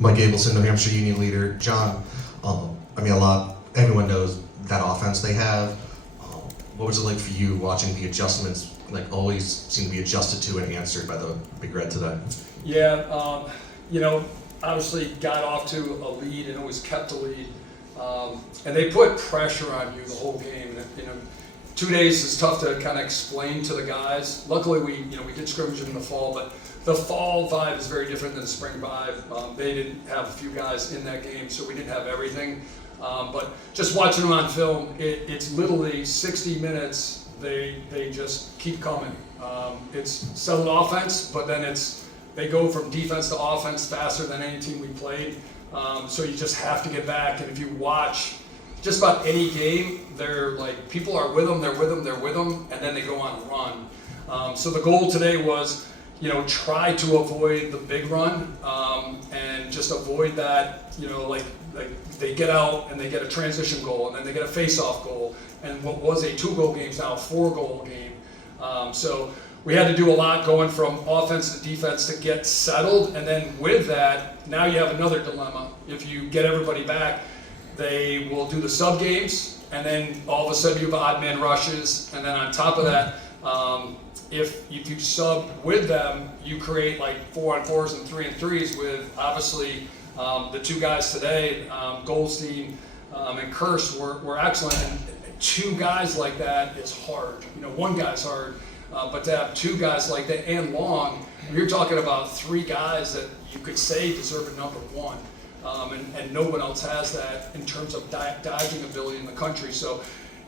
Mike Abelson, New Hampshire Union leader. John, everyone knows that offense they have. What was it like for you watching the adjustments, like always seem to be adjusted to and answered by the Big Red today? Yeah, obviously got off to a lead and always kept the lead. And they put pressure on you the whole game. 2 days is tough to kind of explain to the guys. Luckily, we did scrimmage in the fall, but the fall vibe is very different than the spring vibe. They didn't have a few guys in that game, so we didn't have everything. But just watching them on film, it's literally 60 minutes. They just keep coming. It's settled offense, but then they go from defense to offense faster than any team we played. So you just have to get back. And if you watch just about any game, they're like, people are with them, and then they go on a run. So the goal today was, try to avoid the big run, and just avoid that, like they get out and they get a transition goal, and then they get a face-off goal, and what was a 2-goal game is now a 4-goal game. So we had to do a lot going from offense to defense to get settled, and then with that, now you have another dilemma. If you get everybody back, they will do the sub games, and then all of a sudden you have odd man rushes, and then on top of that, if you sub with them, you create like 4-on-4s and 3-on-3s with obviously the 2 guys today, Goldstein and Kirsch were excellent. And 2 guys like that is hard. 1 guy's hard, but to have 2 guys like that and Long, you're talking about 3 guys that you could say deserve a number 1. And no one else has that in terms of dodging ability in the country. So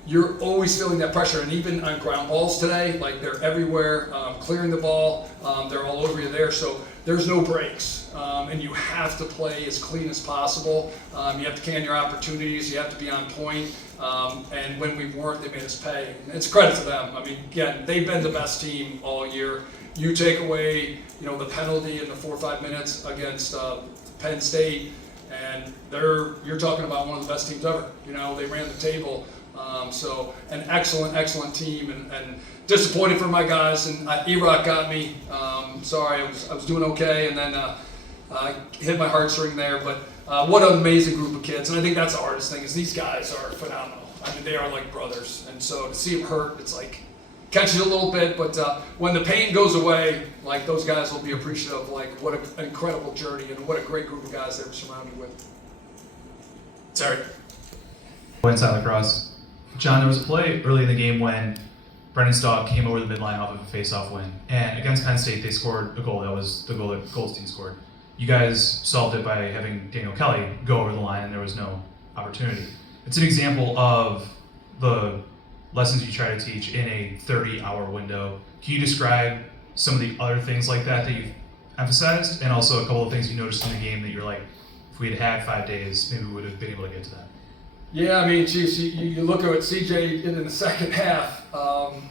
you're always feeling that pressure, and even on ground balls today, like they're everywhere, clearing the ball, they're all over you there, so there's no breaks, and you have to play as clean as possible. You have to can your opportunities, you have to be on point, and when we weren't, they made us pay. And it's credit to them. Again, they've been the best team all year. You take away, the penalty in the 4 or 5 minutes against Penn State, and you're talking about one of the best teams ever. They ran the table. So an excellent team, and disappointed for my guys, and E-Rock got me. Sorry, I was doing okay, and then I hit my heartstring there, but what an amazing group of kids, and I think that's the hardest thing, is these guys are phenomenal. They are like brothers, and so to see them hurt, it's like, catches you a little bit, but when the pain goes away, like, those guys will be appreciative of like what an incredible journey and what a great group of guys they were surrounded with. Sorry. Inside Lacrosse. John, there was a play early in the game when Brendan Staub came over the midline off of a face-off win, and against Penn State, they scored a goal. That was the goal that Goldstein scored. You guys solved it by having Daniel Kelly go over the line, and there was no opportunity. It's an example of the lessons you try to teach in a 30-hour window. Can you describe some of the other things like that you've emphasized, and also a couple of things you noticed in the game that you're like, if we had 5 days, maybe we would have been able to get to that? Yeah, geez, you look at what CJ did in the second half,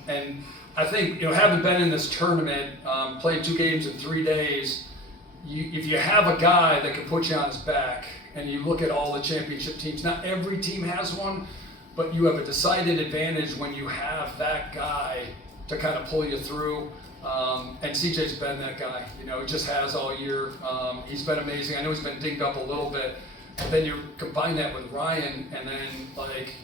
and I think, having been in this tournament, played 2 games in 3 days, if you have a guy that can put you on his back, and you look at all the championship teams, not every team has one, but you have a decided advantage when you have that guy to kind of pull you through. And CJ's been that guy, he just has all year. He's been amazing. I know he's been dinged up a little bit. But then you combine that with Ryan, and then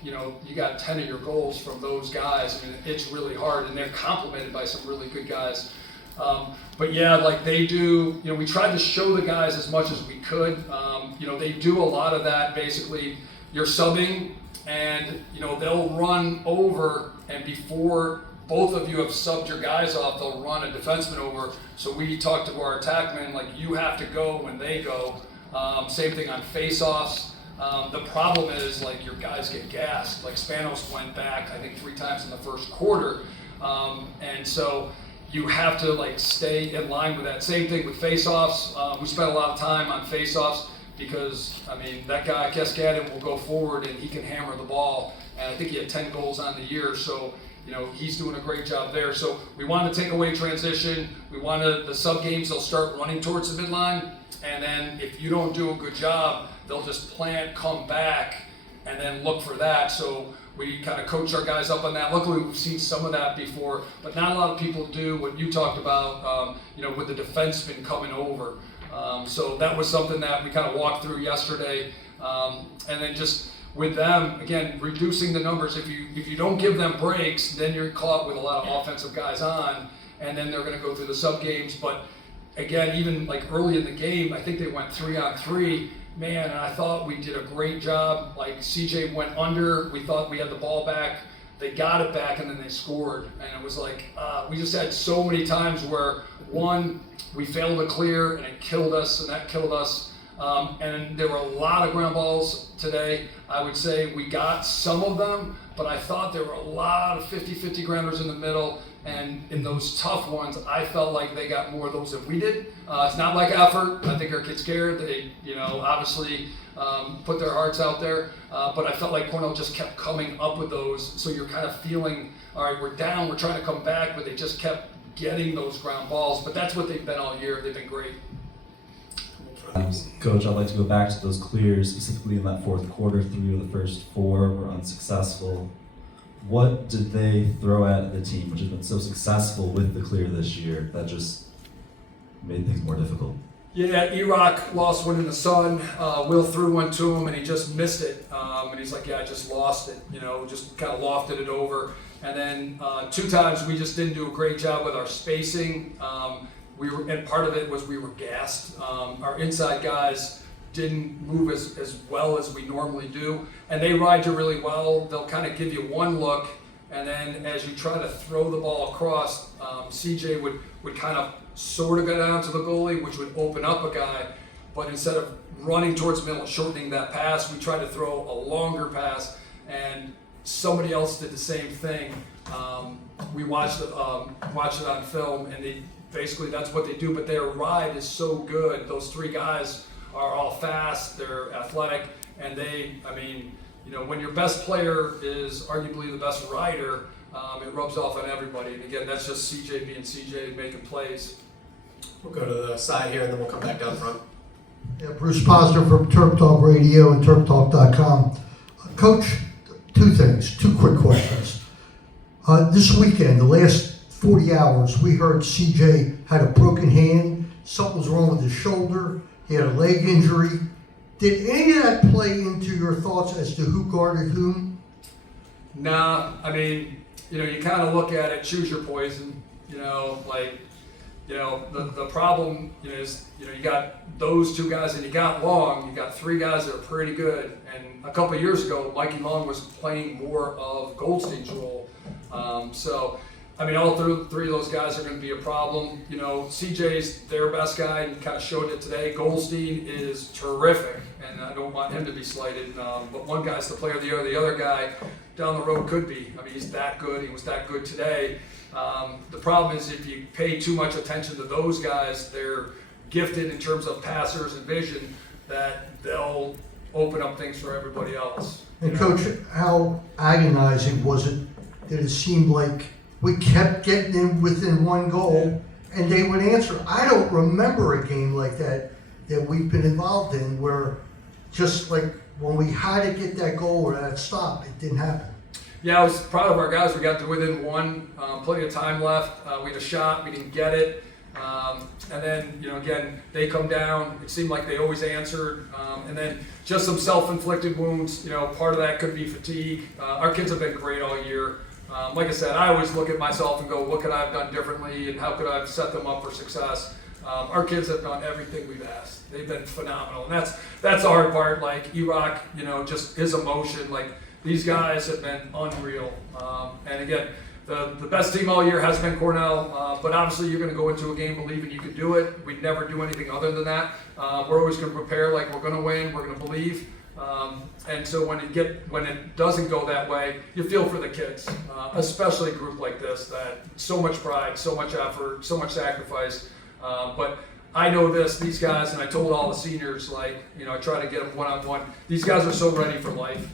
you got 10 of your goals from those guys. It's really hard, and they're complemented by some really good guys. But yeah, like they do, we tried to show the guys as much as we could. They do a lot of that. Basically, you're subbing, and they'll run over, and before both of you have subbed your guys off, they'll run a defenseman over. So we talk to our attackmen, like, you have to go when they go. Same thing on face-offs. The problem is, like, your guys get gassed. Like, Spanos went back, I think, 3 times in the first quarter. And so you have to, like, stay in line with that. Same thing with face-offs. We spent a lot of time on face-offs because, that guy, Cascadin, will go forward and he can hammer the ball. And I think he had 10 goals on the year. So, he's doing a great job there. So we want to take away transition. We want the sub-games, they'll start running towards the midline. And then if you don't do a good job, they'll just plant, come back, and then look for that. So we kind of coach our guys up on that. Luckily, we've seen some of that before, but not a lot of people do what you talked about, with the defenseman coming over. So that was something that we kind of walked through yesterday. And then just with them, again, reducing the numbers. If you don't give them breaks, then you're caught with a lot of offensive guys on, and then they're going to go through the sub games. But again, even like early in the game, I think they went 3-on-3. Man, and I thought we did a great job. Like CJ went under, we thought we had the ball back. They got it back, and then they scored. And it was like, we just had so many times where, one, we failed to clear, and it killed us, and that killed us. And there were a lot of ground balls today. I would say we got some of them, but I thought there were a lot of 50-50 grounders in the middle. And in those tough ones, I felt like they got more of those than we did. It's not like effort. I think our kids cared. They, obviously put their hearts out there. But I felt like Cornell just kept coming up with those. So you're kind of feeling, all right, we're down, we're trying to come back, but they just kept getting those ground balls. But that's what they've been all year. They've been great. Coach, I'd like to go back to those clears, specifically in that fourth quarter. 3 of the first 4 were unsuccessful. What did they throw at the team, which has been so successful with the clear this year, that just made things more difficult? Yeah, Erock lost one in the sun. Will threw one to him, and he just missed it. And he's like, yeah, I just lost it. Just kind of lofted it over. And then 2 times we just didn't do a great job with our spacing. And part of it was we were gassed. Our inside guys didn't move as well as we normally do, and they ride you really well. They'll kind of give you one look, and then as you try to throw the ball across, CJ would kind of sort of go down to the goalie, which would open up a guy, but instead of running towards the middle and shortening that pass, we tried to throw a longer pass, and somebody else did the same thing. We watched it on film, and basically that's what they do, but their ride is so good. Those 3 guys are all fast, they're athletic, and when your best player is arguably the best rider, it rubs off on everybody. And again, that's just CJ being CJ, making plays. We'll go to the side here, and then we'll come back down front. Yeah, Bruce Posner from Terp Talk Radio and TerpTalk.com. Coach, 2 things, 2 quick questions. This weekend, the last 40 hours, we heard CJ had a broken hand, something was wrong with his shoulder, he had a leg injury. Did any of that play into your thoughts as to who guarded whom? Nah, you kind of look at it, choose your poison. The problem is, you got those 2 guys, and you got Long, you got 3 guys that are pretty good. And a couple of years ago, Mikey Long was playing more of Goldstein's role. All 3 of those guys are going to be a problem. CJ's their best guy, and kind of showed it today. Goldstein is terrific, and I don't want him to be slighted. But one guy's the player of the year. The other guy down the road could be. He's that good. He was that good today. The problem is if you pay too much attention to those guys, they're gifted in terms of passers and vision, that they'll open up things for everybody else. And Coach, how agonizing was it that it seemed like we kept getting them within 1 goal, and they would answer? I don't remember a game like that we've been involved in, where just like when we had to get that goal or that stop, it didn't happen. Yeah, I was proud of our guys. We got to within 1, plenty of time left. We had a shot, we didn't get it. And then, again, they come down. It seemed like they always answered. And then just some self-inflicted wounds. Part of that could be fatigue. Our kids have been great all year. Like I said, I always look at myself and go, what could I have done differently, and how could I have set them up for success? Our kids have done everything we've asked. They've been phenomenal, and that's the hard part. Like Erock, just his emotion. Like these guys have been unreal. And again, the best team all year has been Cornell, but obviously you're going to go into a game believing you can do it. We'd never do anything other than that. We're always going to prepare like we're going to win. We're going to believe. And so when it doesn't go that way, you feel for the kids, especially a group like this, that so much pride, so much effort, so much sacrifice. But I know these guys, and I told all the seniors, I try to get them one-on-one. These guys are so ready for life.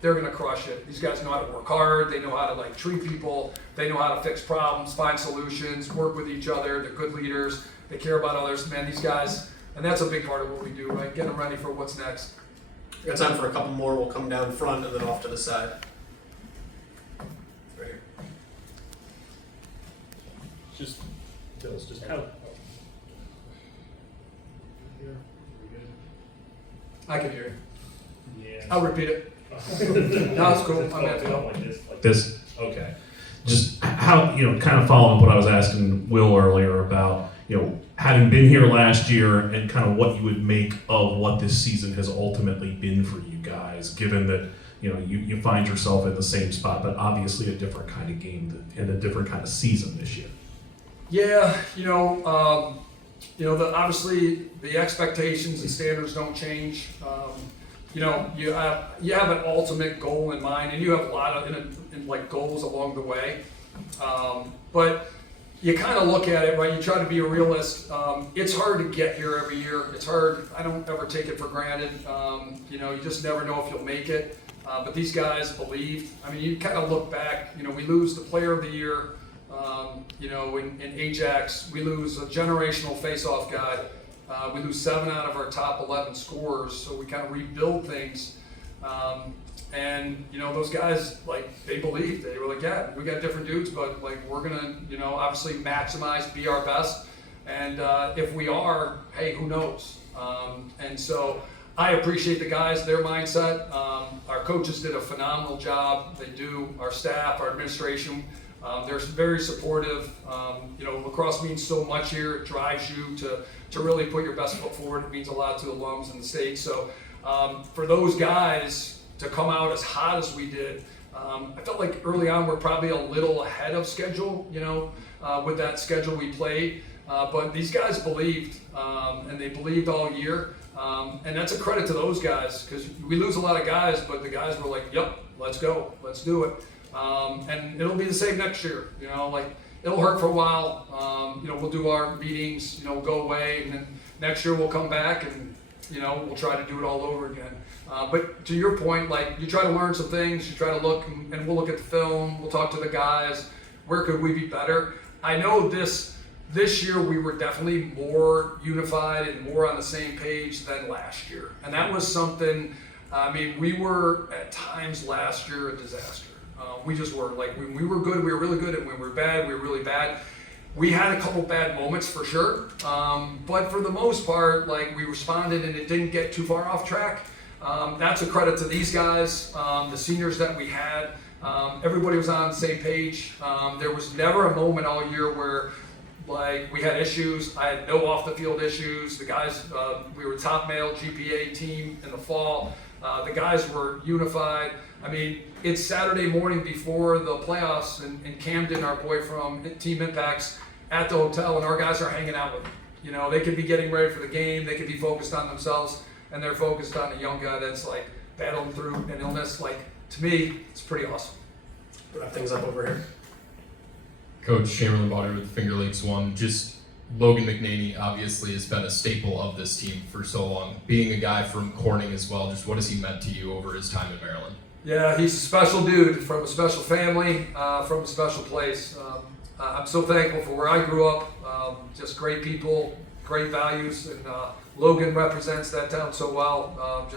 They're going to crush it. These guys know how to work hard. They know how to treat people. They know how to fix problems, find solutions, work with each other. They're good leaders. They care about others. Man, these guys, and that's a big part of what we do, right? Get them ready for what's next. We got time for a couple more. We'll come down front and then off to the side. Right here. Just tell us just how. I can hear you. Yeah. I'll repeat it. No, it's cool. I'm happy. Like this. Okay. Just how, kind of following what I was asking Will earlier about, having been here last year and kind of what you would make of what this season has ultimately been for you guys, given that, you find yourself in the same spot, but obviously a different kind of game and a different kind of season this year. Yeah, obviously the expectations and standards don't change. You have an ultimate goal in mind, and you have a lot of goals along the way. But you kind of look at it, right? You try to be a realist. It's hard to get here every year. It's hard. I don't ever take it for granted. You just never know if you'll make it. But these guys believed. I mean, you kind of look back. We lose the Player of the Year. In Ajax, we lose a generational face-off guy. We lose 7 out of our top 11 scorers, so we kind of rebuild things. And those guys, they believed. They were like, yeah, we got different dudes, but we're gonna, obviously maximize, be our best. And if we are, hey, who knows? And so I appreciate the guys, their mindset. Our coaches did a phenomenal job. They do. Our staff, our administration. They're very supportive. Lacrosse means so much here. It drives you to really put your best foot forward. It means a lot to the alums in the state. So for those guys to come out as hot as we did, I felt like early on we're probably a little ahead of schedule, with that schedule we played. But these guys believed, and they believed all year. And that's a credit to those guys, because we lose a lot of guys, but the guys were like, yep, let's go, let's do it. And it'll be the same next year, it'll hurt for a while. We'll do our meetings, go away, and then next year we'll come back and, we'll try to do it all over again. But to your point, you try to learn some things, you try to look, and we'll look at the film, we'll talk to the guys, where could we be better? I know this year we were definitely more unified and more on the same page than last year. And that was something, we were at times last year a disaster. We just were. When we were good, we were really good, and when we were bad, we were really bad. We had a couple bad moments for sure, but for the most part, we responded and it didn't get too far off track. That's a credit to these guys, the seniors that we had. Everybody was on the same page. There was never a moment all year where we had issues. I had no off the field issues. The guys, we were top male GPA team in the fall. The guys were unified. It's Saturday morning before the playoffs, and Camden, our boy from Team Impact's at the hotel, and our guys are hanging out with him. They could be getting ready for the game. They could be focused on themselves, and they're focused on a young guy that's battling through an illness. To me, it's pretty awesome. Wrap things up over here. Coach Chamberlain Bauder with Finger Lakes 1. Just Logan McNaney obviously has been a staple of this team for so long. Being a guy from Corning as well, just what has he meant to you over his time in Maryland? Yeah, he's a special dude from a special family, from a special place. I'm so thankful for where I grew up. Just great people, great values, and Logan represents that town so well.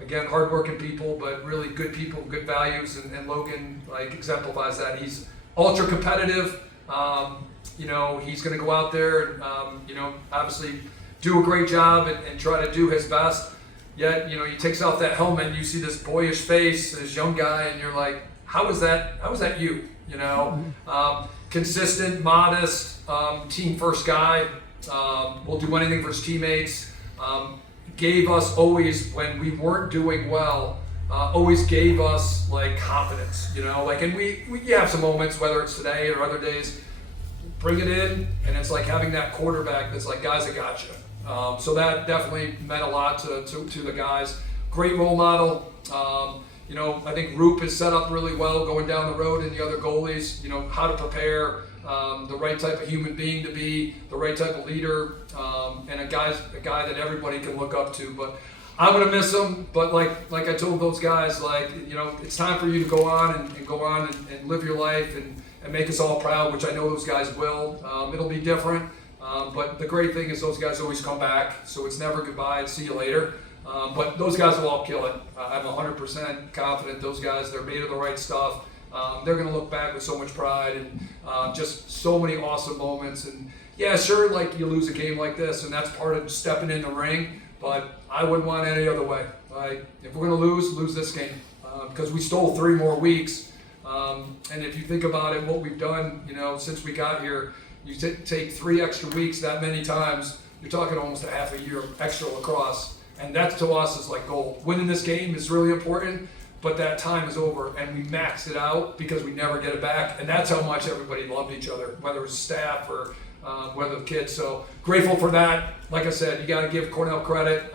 Again, hardworking people, but really good people, good values, and Logan exemplifies that. He's ultra competitive. He's going to go out there and obviously do a great job and try to do his best. Yet, he takes off that helmet and you see this boyish face, this young guy, and you're like, how is that you? Consistent, modest, team first guy, will do anything for his teammates. Gave us always, when we weren't doing well, always gave us confidence, and we have some moments, whether it's today or other days, bring it in, and it's having that quarterback that's guys, I got you. So that definitely meant a lot to the guys. Great role model. I think Roop is set up really well going down the road, and the other goalies, how to prepare, the right type of human being to be, the right type of leader, and a guy that everybody can look up to. But I'm gonna miss him. But like I told those guys, it's time for you to go on and live your life and make us all proud, which I know those guys will. It'll be different. But the great thing is those guys always come back, so it's never goodbye and see you later. But those guys will all kill it. I'm 100% confident those guys, they're made of the right stuff. They're going to look back with so much pride and just so many awesome moments. And, Yeah, sure, like you lose a game like this, and that's part of stepping in the ring, but I wouldn't want it any other way. Like, if we're going to lose this game, because we stole 3 more weeks. And if you think about it, what we've done, since we got here, you take 3 extra weeks that many times, you're talking almost a half a year of extra lacrosse. And that to us is like gold. Winning this game is really important, but that time is over, and we maxed it out because we never get it back. And that's how much everybody loved each other, whether it was staff or whether the kids. So grateful for that. Like I said, you got to give Cornell credit.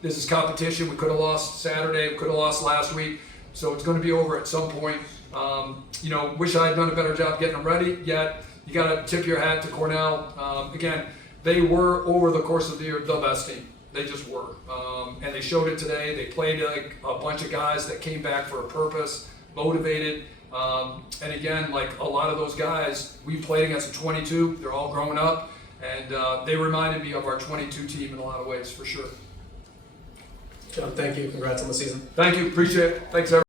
This is competition. We could have lost Saturday. We could have lost last week. So it's going to be over at some point. Wish I had done a better job getting them ready. Yet you got to tip your hat to Cornell. Again, they were over the course of the year the best team. They just were, and they showed it today. They played like a bunch of guys that came back for a purpose, motivated. And again, like a lot of those guys, we played against a 22. They're all growing up, and they reminded me of our 22 team in a lot of ways, for sure. John, thank you. Congrats on the season. Thank you. Appreciate it. Thanks, everyone.